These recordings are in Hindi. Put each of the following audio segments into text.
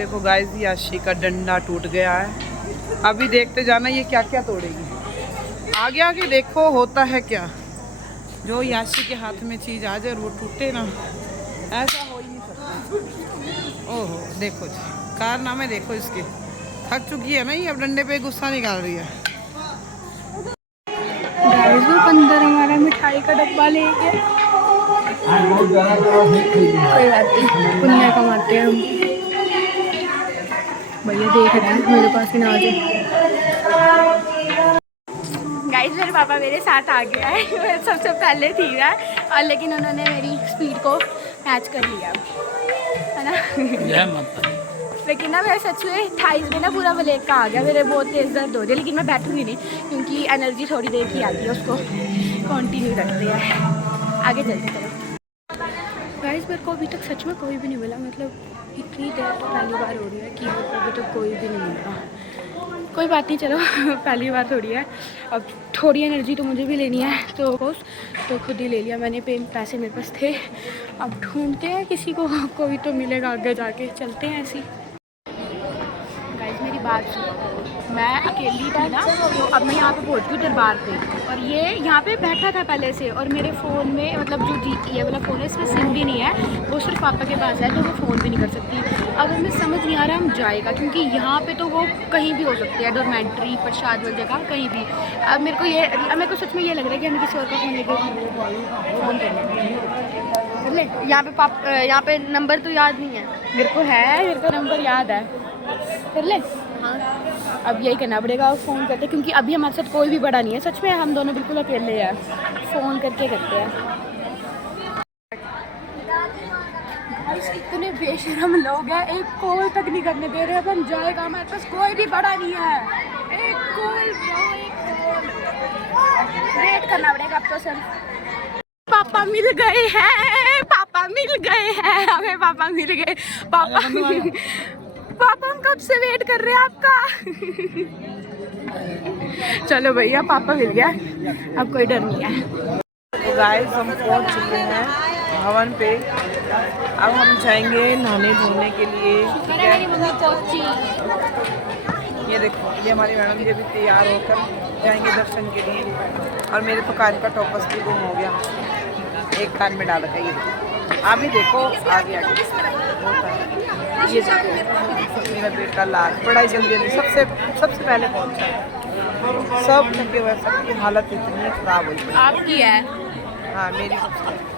देखो गाइस, याशी का डंडा टूट गया है। अभी देखते जाना ये क्या क्या तोड़ेगी। आगे आगे देखो होता है क्या। जो याशी के हाथ में चीज आ जाए और वो टूटे ना, ऐसा हो ही नहीं सकता। ओहो देखो जी, कारनामे देखो इसके। थक चुकी है ना ये, अब डंडे पे गुस्सा निकाल रही है। गाइस वो अंदर हमारा मिठाई का डब्बा ले गया। कोई बात नहीं, पुण्य कमाते हैं हम। भैया देख रहे हैं मेरे पास ही ना आ जाए। गाइस मेरे पापा मेरे साथ आ गया है। मैं सबसे पहले थी ना, और लेकिन उन्होंने मेरी स्पीड को मैच कर लिया है ना। लेकिन ना मैं सच में थाइस में ना पूरा ब्लैक का आ गया, मेरे बहुत तेज़ दर्द हो रही है। लेकिन मैं बैठूंगी नहीं क्योंकि एनर्जी थोड़ी देर की आती है, उसको कंटिन्यू रखते हैं। आगे चलते चलो। गाइस मेरे को अभी तक सच में कोई भी नहीं मिला, मतलब इतनी देर तो पहली बार हो रही है कि मेरे को अभी तक कोई भी नहीं मिला। कोई बात नहीं, चलो पहली बार थोड़ी है। अब थोड़ी एनर्जी तो मुझे भी लेनी है, तो खुद ही ले लिया मैंने। पैसे मेरे पास थे। अब ढूंढते हैं किसी को, कोई तो मिलेगा आगे जाके। चलते हैं ऐसी। गाइस मेरी बात सुनो, मैं अकेली थी ना, तो अब मैं यहाँ पे पहुँच गई दरबार पे। और ये यहाँ पे बैठा था पहले से, और मेरे फ़ोन में मतलब जो ये वाला फ़ोन है इसमें सिम भी नहीं है, वो सिर्फ पापा के पास है, तो वो फ़ोन भी नहीं कर सकती। अब हमें समझ नहीं आ रहा हम जाएगा, क्योंकि यहाँ पे तो वो कहीं भी हो सकती है, डॉर्मेंट्री, प्रसाद वाली जगह, कहीं भी। अब मेरे को सच में ये लग रहा है कि हमें किसी और का फ़ोन लेके यहाँ पे नंबर तो याद नहीं है मेरे को। मेरे को नंबर याद है, कर ले। हाँ अब यही करना पड़ेगा, फ़ोन करते, क्योंकि अभी हमारे साथ कोई भी बड़ा नहीं है। सच में हम दोनों बिल्कुल अकेले हैं। फ़ोन करके करते हैं। इतने बेशरम लोग हैं, एक कॉल तक नहीं करने दे रहे। अब हम जाएगा, हमारे पास कोई भी बड़ा नहीं है। एक कॉल वेट करना पड़ेगा अब तो सिर्फ। पापा मिल गए हैं, पापा मिल गए हैं, हमें पापा मिल गए। पापा हम कब से वेट कर रहे हैं आपका। चलो भैया पापा मिल गया, अब कोई डर नहीं है। तो गाइस हम पहुंच चुके हैं भवन पे। अब हम जाएंगे नहाने धोने के लिए। ठीक है, ये देखो, ये हमारी मैडम जी अभी तैयार होकर जाएंगे दर्शन के लिए। और मेरे तो कान का टॉपस भी गुम हो गया, एक कान में डाल रखा है। ये अभी देखो आगे आगे होता है। ये देखो मेरा बेटा लाल बड़ा ही जल्दी सबसे पहले पहुंचा है। सब थके हुए, सबकी हालत इतनी खराब हुई। आपकी है? हाँ मेरी सबसे।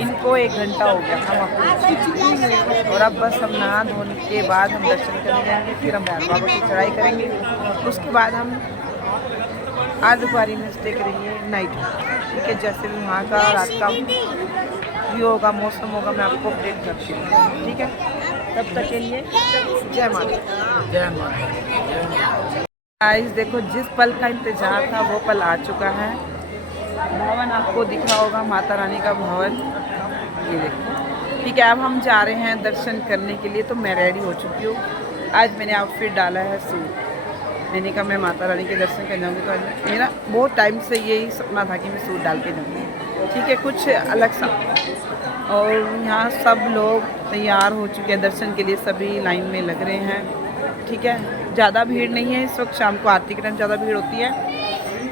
इनको 1 घंटा हो गया हम अपने, और अब बस हम नहा धोने के बाद हम दर्शन करने जाएंगे। फिर हम भैरव बाबा की चढ़ाई करेंगे। उसके बाद हम आर्द्रकुआरी में स्टे करेंगे नाइट। ठीक है, जैसे भी वहाँ का रात का व्यू होगा, मौसम होगा, मैं आपको अपडेट करती हूँ। ठीक है, तब तक के लिए जय माता। जय माता। गाइस देखो, जिस पल का इंतजार था वो पल आ चुका है। भवन आपको दिख रहा होगा, माता रानी का भवन, ये देखो। ठीक है, अब हम जा रहे हैं दर्शन करने के लिए। तो मैं रेडी हो चुकी हूँ। आज मैंने आउटफिट डाला है सूट। मैंने कहा मैं माता रानी के दर्शन करने जाऊँगी, तो आज मेरा बहुत टाइम से यही सपना था कि मैं सूट डाल के जाऊँगी। ठीक है, कुछ अलग सा। और यहाँ सब लोग तैयार हो चुके हैं दर्शन के लिए, सभी लाइन में लग रहे हैं। ठीक है, ज़्यादा भीड़ नहीं है इस वक्त, शाम को आरती के टाइम ज़्यादा भीड़ होती है।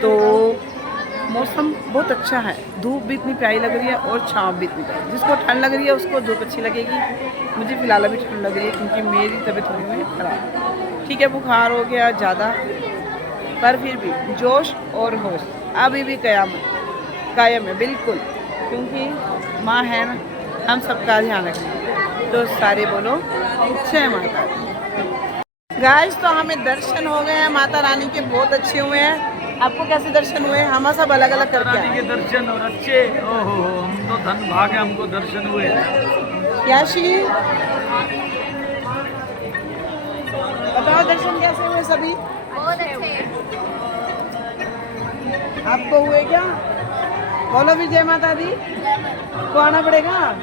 तो मौसम बहुत अच्छा है, धूप भी इतनी प्यारी लग रही है और छाँव भी इतनी प्यारी। जिसको ठंड लग रही है उसको धूप अच्छी लगेगी। मुझे फ़िलहाल अभी ठंड लग रही है क्योंकि मेरी तबीयत थोड़ी हुई खराब। ठीक है, बुखार हो गया ज़्यादा, पर फिर भी जोश और होश अभी भी कायम है बिल्कुल, क्योंकि माँ है ना, हम सबका ध्यान रखें। तो सारे बोलो जय माता। गाइस तो हमें दर्शन हो गए हैं माता रानी के, बहुत अच्छे हुए हैं। आपको कैसे दर्शन हुए? हम सब अलग अलग करके आए। के दर्शन और अच्छे, ओहो हम तो धन भागे, हमको दर्शन हुए। याशी बताओ दर्शन कैसे हुए? सभी बहुत अच्छे। आपको हुए क्या? बोलो भी जय माता दी। को आना पड़ेगा।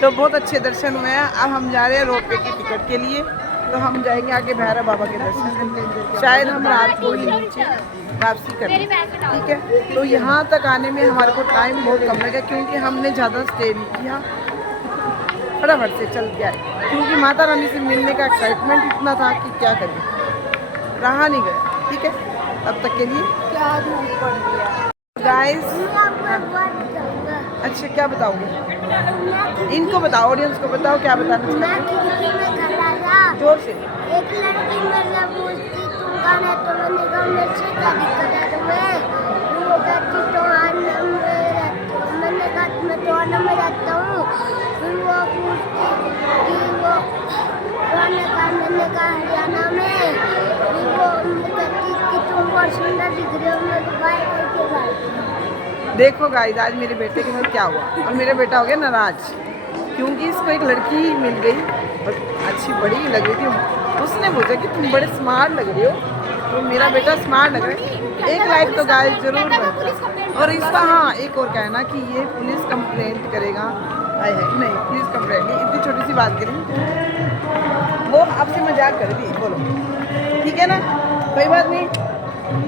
तो बहुत अच्छे दर्शन हुए हैं। अब हम जा रहे हैं रोपवे की टिकट के लिए। तो हम जाएंगे आगे भैरव बाबा के दर्शन करने। शायद हम रात को ही नीचे वापसी करनी, ठीक है। तो यहाँ तक आने में हमारे को टाइम बहुत कम लगा क्योंकि हमने ज़्यादा स्टे नहीं किया, फटाफट से चल के आए क्योंकि माता रानी से मिलने का एक्साइटमेंट इतना था कि क्या करें, रहा नहीं गया, ठीक है। तब तक के लिए क्या धूप पड़ गया गाइस। अच्छा क्या बताओगे इनको, बताओ ऑडियंस को, बताओ क्या बताना चाहते, जोर से। एक लड़की मेरे पूछती तुम कौन है, तो मैंने कहा मेरे से क्या दिक्कत है तुम्हें, वो कहती तो मैंने कहा मैं तो में रहता हूँ। फिर वो पूछती कि वो मैंने कहा हरियाणा में। फिर वो कहती कि तुम बहुत सुंदर दिख रहे हो, मैं तो बाय करके भाई। देखो गाइस आज मेरे बेटे के साथ क्या हुआ, और मेरा बेटा हो गया नाराज क्योंकि इसको एक लड़की मिल गई और अच्छी बड़ी लग रही थी। उसने पूछा कि तुम बड़े स्मार्ट लग रहे हो, तो मेरा बेटा स्मार्ट लग रहा है। एक लाइक तो गाइस जरूर बन। और इसका हाँ एक और कहना कि ये पुलिस कंप्लेंट करेगा, है नहीं पुलिस कंप्लेंट नहीं, इतनी छोटी सी बात करी, वो आपसे मजाक कर दी, बोलो ठीक है ना, कोई बात नहीं।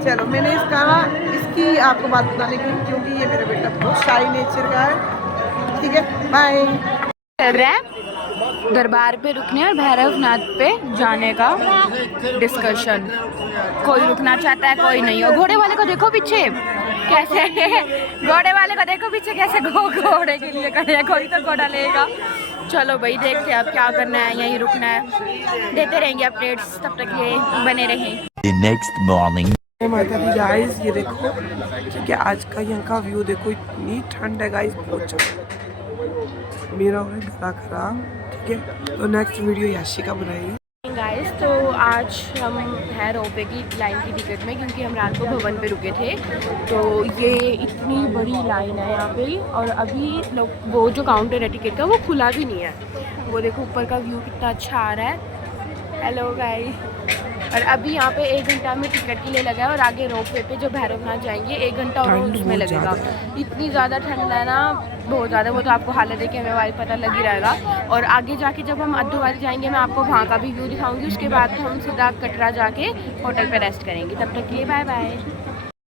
चलो मैंने इसकी आपको बात बताने की क्योंकि ये मेरा बेटा बहुत शाई नेचर का है, ठीक है। बाय। कर रहे हैं दरबार पे रुकने और भैरवनाथ पे जाने का डिस्कशन। कोई रुकना चाहता है कोई नहीं। और घोड़े वाले को देखो पीछे कैसे घोड़े वाले को देखो पीछे कैसे घोड़े के लिए खड़े हैं, कोई तो घोड़ा लेगा। चलो भाई देखते हैं अब क्या करना है, यहीं रुकना है, देते रहेंगे अपडेट्स, तब तक ये बने रहें। नेक्स्ट मॉर्निंग माता दी गाइस ये देखो, ठीक है आज का यहाँ का व्यू देखो, इतनी ठंड है गाइस बहुत ज़्यादा, मेरा हो गला खराब, ठीक है। तो नेक्स्ट वीडियो याशिका बनाएगी गाइस। तो आज हम हैं रोपवे की लाइन की टिकट में क्योंकि हम रात को भवन पे रुके थे। तो ये इतनी बड़ी लाइन है यहाँ पे, और अभी लोग वो जो काउंटर है टिकट का वो खुला भी नहीं है। वो देखो ऊपर का व्यू कितना अच्छा आ रहा है। Hello guys. और अभी यहाँ पे 1 घंटा में टिकट के लिए लगा है, और आगे रोपवे पे जो भैरवनाथ जाएंगे 1 घंटा और उसमें लगेगा। इतनी ज़्यादा ठंड है ना, बहुत ज़्यादा, वो तो आपको हालत देख के हमें वाली पता लग ही रहेगा। और आगे जाके जब हम अद्दूवाली जाएंगे मैं आपको वहाँ का भी व्यू दिखाऊंगी। उसके बाद हम सीधा कटरा जाके होटल पे रेस्ट करेंगे। तब तक के लिए बाय बाय।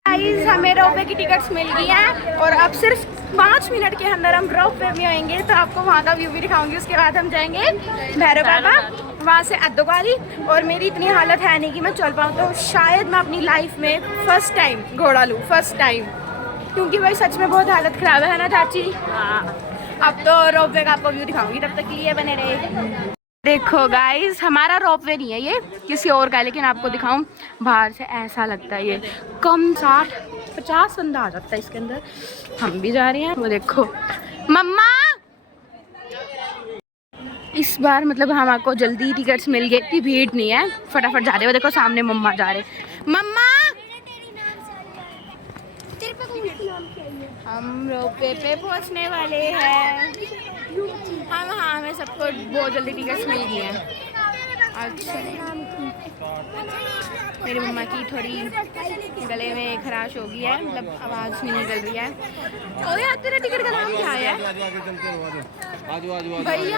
गाइस हमें रोपवे की टिकट्स मिल गई हैं और अब सिर्फ 5 मिनट के अंदर हम रोपवे में आएंगे, तो आपको वहाँ का व्यू भी दिखाऊंगी। उसके बाद हम जाएंगे भैरव बाबा, वहाँ से अद्दूवाली। और मेरी इतनी हालत है नहीं कि मैं चल पाऊँ, तो शायद मैं अपनी लाइफ में फर्स्ट टाइम घोड़ा लूँ, फर्स्ट टाइम, क्योंकि भाई सच में बहुत हालत ख़राब है ना चाची। हाँ अब तो रोपवे का आपको व्यू दिखाऊंगी, तब तक के लिए बने रहे। देखो गाइस हमारा रोपवे नहीं है, ये किसी और का है, लेकिन आपको दिखाऊं बाहर से ऐसा लगता है। ये कम 60-50 बंदा आ जाता है इसके अंदर। हम भी जा रहे हैं। वो देखो मम्मा, इस बार मतलब हमको जल्दी टिकट्स मिल गई, इतनी भीड़ नहीं है, फटाफट जा रहे हो। देखो सामने मम्मा जा रहे। मम्मा हम रोपवे पे पहुंचने वाले हैं। हाँ हाँ हमें सबको बहुत जल्दी टिकट्स मिल गई हैं। अच्छा मेरी मम्मा की थोड़ी गले में खराश हो गई है, मतलब आवाज़ नहीं निकल रही है। ओ यार तेरा टिकट का नाम क्या है भैया? गाइस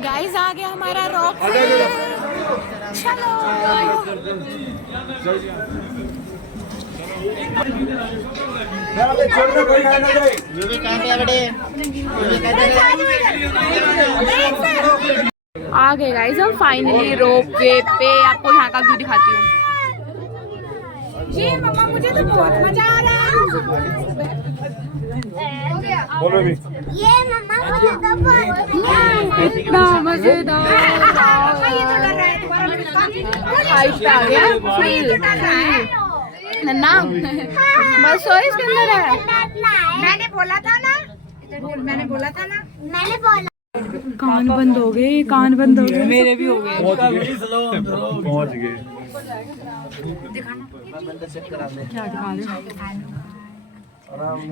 गाइस आ गया हमारा रॉक। चलो आ गए गाइस हम फाइनली रोपवे पे। आपको यहाँ का व्यू दिखाती हूँ। ये मम्मा मुझे तो बहुत मजा आ रहा है। बोलो भी। ये मम्मा मुझे तो बहुत इतना मजेदार नन्ना बस हो इसके अंदर है। मैंने बोला था ना, मैंने बोला। कान बंद हो गए, कान बंद हो गए। मेरे भी हो गए। पहुंच गए। क्या दिखा रहे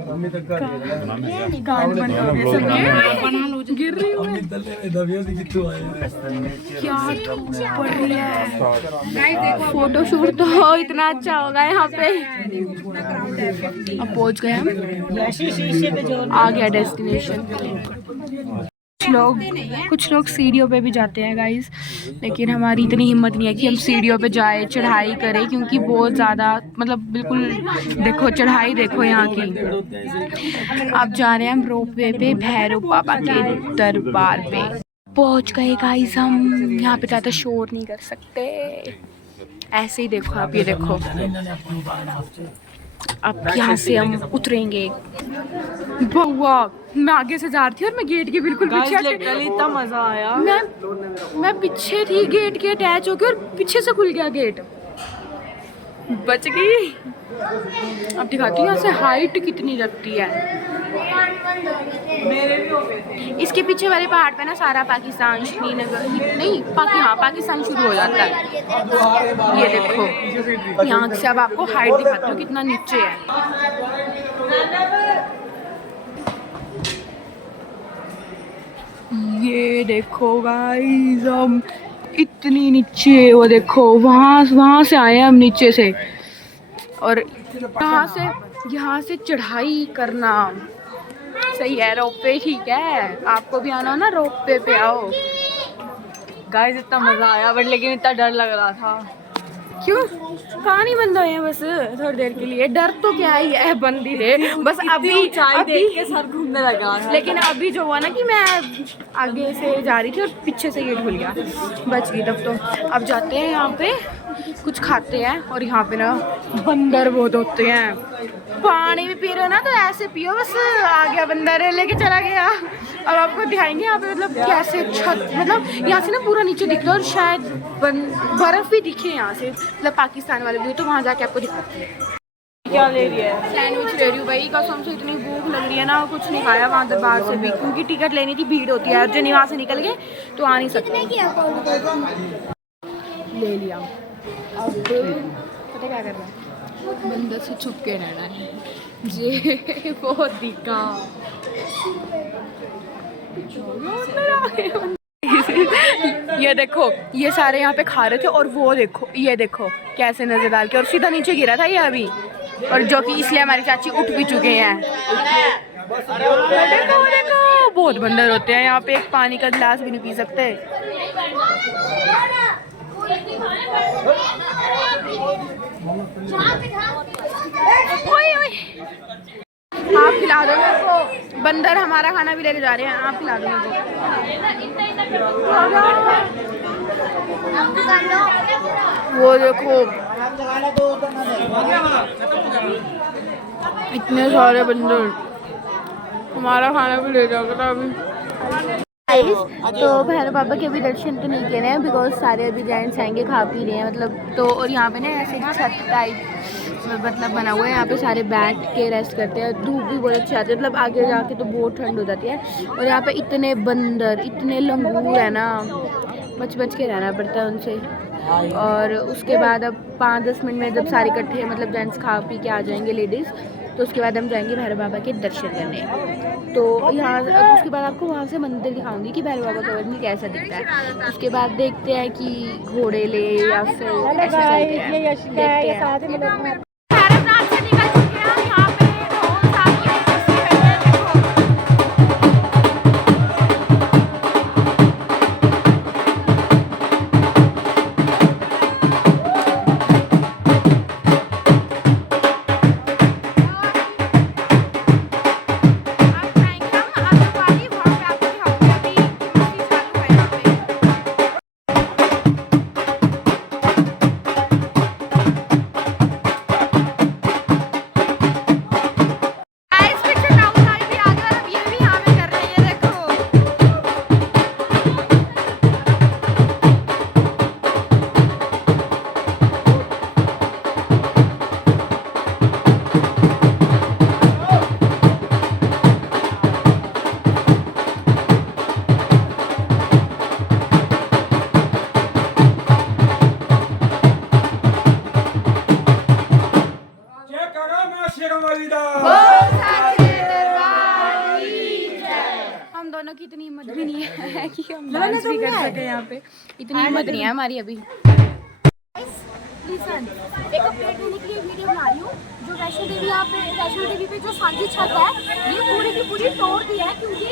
मम्मी तक का कान बंद हो गए सबके। गिर रही हूँ मैं। क्या धूप पड़ रही है। फोटो शूट तो इतना अच्छा होगा यहाँ पे। अब पहुँच गए हम, आ गया डेस्टिनेशन। कुछ लोग सीढ़ियों पे भी जाते हैं गाइस, लेकिन हमारी इतनी हिम्मत नहीं है कि हम सीढ़ियों पे जाए चढ़ाई करें, क्योंकि बहुत ज़्यादा मतलब बिल्कुल देखो चढ़ाई देखो यहाँ की। अब जा रहे हैं हम रोपवे पे भैरव बाबा के दरबार पे। पहुँच गए गाइस हम। यहाँ पे ज़्यादा शोर नहीं कर सकते, ऐसे ही देखो आप, ये देखो। अब यहाँ से हम उतरेंगे। बहुआ मैं आगे से जा रही थी और मैं गेट के बिल्कुल पीछे, इतना मजा आया। मैं पीछे थी गेट के अटैच होके और पीछे से खुल गया गेट, बच गई। अब दिखाती हूँ यहाँ से हाइट कितनी लगती है। इसके पीछे वाले पहाड़ पे ना सारा पाकिस्तान, श्रीनगर नहीं पाकिस्तान शुरू हो जाता है। ये देखो यहाँ से अब आपको हाइट दिखाती हूँ कितना नीचे है। ये देखो गाइस हम इतनी नीचे, वो देखो वहाँ से आए हम नीचे से, और यहाँ से चढ़ाई करना सही है। रोपवे ठीक है, आपको भी आना हो ना रोपवे पे आओ। गाइस इतना मजा आया बट लेकिन इतना डर लग रहा था। क्यों? पानी बंद हुए हैं बस थोड़ी देर के लिए, डर तो क्या ही है, बंद ही रहे बस। अभी देख के सर घूमने लगा, लेकिन अभी जो हुआ ना कि मैं आगे से जा रही थी और पीछे से गेट खुल गया, बच गई तब तो। अब जाते हैं यहाँ पे कुछ खाते हैं, और यहाँ पे ना बंदर बहुत होते हैं। पानी भी पी रहे हो ना तो ऐसे पियो, बस आ गया बंदर लेके चला गया। अब आपको दिखाएंगे यहाँ पे मतलब कैसे छत, मतलब यहाँ से ना पूरा नीचे दिखता है, और शायद बर्फ भी दिखे यहाँ से, मतलब पाकिस्तान वाले व्यू, तो वहाँ जाके आपको दिखाते हैं। क्या ले रही है? सैंडविच ले रही हूँ भाई, कसम से इतनी भूख लग रही है ना, कुछ नहीं खाया वहाँ दरबार से भी, क्योंकि टिकट लेनी थी, भीड़ होती है, जो वहाँ से निकल गए तो आ नहीं सकते। ले लिया। अब पता क्या कर रहा है, बंदर से छुप के रहना है जे बहुत दिखा। ये देखो ये सारे यहाँ पे खा रहे थे, और वो देखो ये देखो कैसे नजर डाल के, और सीधा नीचे गिरा था ये अभी, और जो कि इसलिए हमारी चाची उठ भी चुके हैं। देखो देखो बहुत बंदर होते हैं यहाँ पे, एक पानी का गिलास भी नहीं पी सकते। आप खिला दो मेरे को, बंदर हमारा खाना भी लेके जा रहे हैं, आप खिला दो मेरे को। वो देखो इतने सारे बंदर, हमारा खाना भी ले जाओगे अभी। तो भैरव बाबा के भी दर्शन तो नहीं किए हैं, बिकॉज सारे अभी जेंट्स आएंगे, खा पी रहे हैं मतलब, तो और यहाँ पे ना ऐसे छत टाइप मतलब बना हुआ है, यहाँ पे सारे बैठ के रेस्ट करते हैं। धूप भी बहुत अच्छी आती है, मतलब आगे जाके तो बहुत ठंड हो जाती है। और यहाँ पे इतने बंदर, इतने लंगूर है ना, बच के रहना पड़ता है उनसे। और उसके बाद अब 5-10 मिनट में जब सारे इकट्ठे मतलब जेंट्स खा पी के आ जाएंगे, लेडीज़, तो उसके बाद हम जाएंगे भैरव बाबा के दर्शन करने। तो यहाँ उसके बाद आपको वहाँ से मंदिर दिखाऊंगी कि भैरव बाबा का मंदिर कैसा दिखता है। उसके बाद देखते हैं कि घोड़े ले या फिर ऐसे चलते हैं, देखते हैं। दोनों की इतनी हिम्मत भी नहीं है कि हम डांस भी कर सके यहाँ पे, इतनी हिम्मत नहीं है हमारी अभी। लिसन, एक अपडेट देने के लिए वीडियो बना रही हूँ। जो वैष्णो देवी पे जो सांझी छत है, ये पूरी की पूरी तोड़ दी है, क्योंकि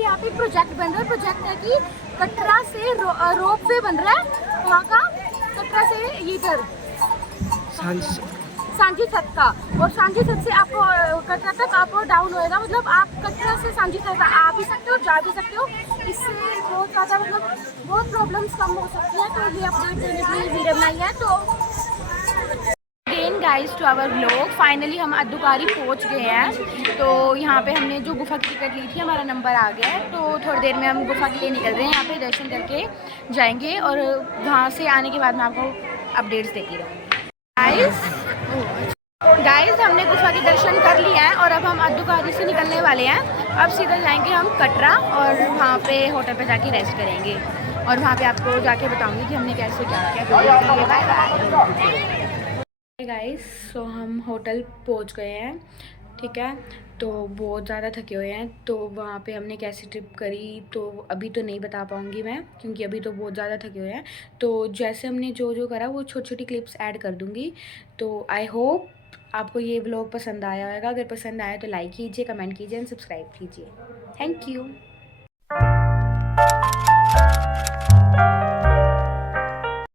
यहाँ पे प्रोजेक्ट बन रहा है। प्रोजेक्ट है कि कटरा से रोप वे बन रहा है वहाँ का, कटरा से इधर सांझी छत का, और सांझी छत से आपको कटरा तक अप और डाउन होएगा। मतलब आप कटरा से सांझी छत आ भी सकते हो, जा भी सकते हो। इससे बहुत ज़्यादा मतलब बहुत प्रॉब्लम्स कम हो सकती है। तो ये अपडेट देने के लिए वीडियो बनाई है। तो again guys to our vlog, finally हम अद्दुकारी पहुंच गए हैं। तो यहाँ पे हमने जो गुफा की टिकट ली थी, हमारा नंबर आ गया है। तो थोड़ी देर में हम गुफा के लिए निकल रहे हैं। यहाँ पे दर्शन करके जाएंगे और वहाँ से आने के बाद मैं आपको अपडेट्स देती रहूँगी। गाइस हमने गुफा के दर्शन कर लिए हैं और अब हम अद्दुकारी से निकलने वाले हैं। अब सीधा जाएंगे हम कटरा और वहाँ पे होटल पे जाके रेस्ट करेंगे और वहाँ पे आपको जाके बताऊंगी कि हमने कैसे क्या किया। Bye bye guys. सो हम होटल पहुँच गए हैं, ठीक है। तो बहुत ज़्यादा थके हुए हैं। तो वहाँ पे हमने कैसी ट्रिप करी तो अभी तो नहीं बता पाऊँगी मैं, क्योंकि अभी तो बहुत ज़्यादा थके हुए हैं। तो जैसे हमने जो जो करा वो छोटी छोटी क्लिप्स ऐड कर दूँगी। तो आई होप आपको ये व्लॉग पसंद आया होगा। अगर पसंद आया तो लाइक कीजिए, कमेंट कीजिए एंड सब्सक्राइब कीजिए। Thank you.